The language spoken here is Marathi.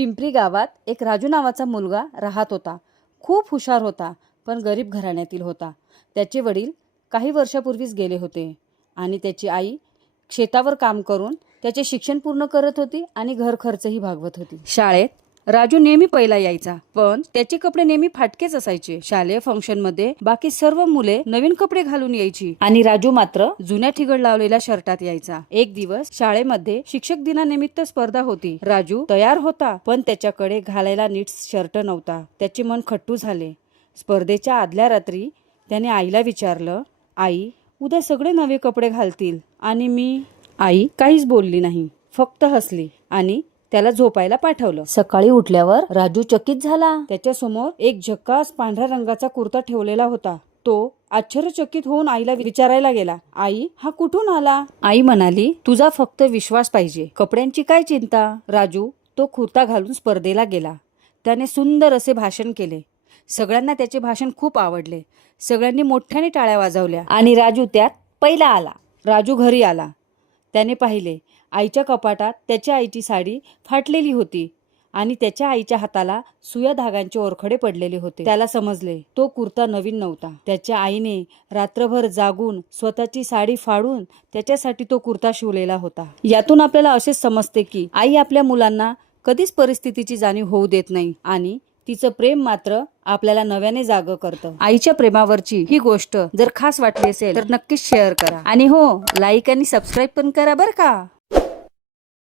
पिंपरी गावात एक राजू नावाचा मुलगा राहत होता. खूप हुशार होता, पण गरीब घराण्यातील होता. त्याचे वडील काही वर्षापूर्वीच गेले होते आणि त्याची आई शेतावर काम करून त्याचे शिक्षण पूर्ण करत होती आणि घर खर्चही भागवत होती. शाळेत राजू नेहमी पहिला यायचा, पण त्याचे कपडे नेहमी फाटकेच असायचे. शालेय फंक्शन मध्ये बाकी सर्व मुले नवीन कपडे घालून यायची आणि राजू मात्र जुन्या ठिगळ लावलेल्या शर्टात यायचा. एक दिवस शाळेमध्ये शिक्षक दिनानिमित्त स्पर्धा होती. राजू तयार होता, पण त्याच्याकडे घालायला नीट शर्ट नव्हता. त्याचे मन खट्टू झाले. स्पर्धेच्या आदल्या रात्री त्याने आईला विचारलं, आई, उद्या सगळे नवे कपडे घालतील आणि मी. आई काहीच बोलली नाही, फक्त हसली आणि त्याला झोपायला पाठवलं. सकाळी उठल्यावर राजू चकित झाला. त्याच्या समोर एक झकास पांढऱ्या रंगाचा कुर्ता ठेवलेला होता. तो आश्चर्यचकित होऊन आईला विचारायला गेला, आई, हा कुठून आला? आई म्हणाली, तुझा फक्त विश्वास पाहिजे, कपड्यांची काय चिंता. राजू तो कुर्ता घालून स्पर्धेला गेला. त्याने सुंदर असे भाषण केले. सगळ्यांना त्याचे भाषण खूप आवडले. सगळ्यांनी मोठ्याने टाळ्या वाजवल्या आणि राजू त्यात पहिला आला. राजू घरी आला. त्याने पाहिले, आईच्या कपाटात त्याच्या आईची साडी फाटलेली होती आणि त्याच्या आईच्या हाताला सुया धाग्यांचे ओरखडे पडलेले होते. त्याला समजले, तो कुर्ता नवीन नव्हता. त्याच्या आईने रात्रभर जागून स्वतःची साडी फाडून त्याच्यासाठी तो कुर्ता शिवलेला होता. यातून आपल्याला असेच समजते की आई आपल्या मुलांना कधीच परिस्थितीची जाणीव होऊ देत नाही आणि तिचं प्रेम मात्र आपल्याला नव्याने जागं करतं. आईच्या प्रेमावरची ही गोष्ट जर खास वाटली असेल तर नक्कीच शेअर करा आणि हो, लाईक आणि सबस्क्राईब पण करा बरं का.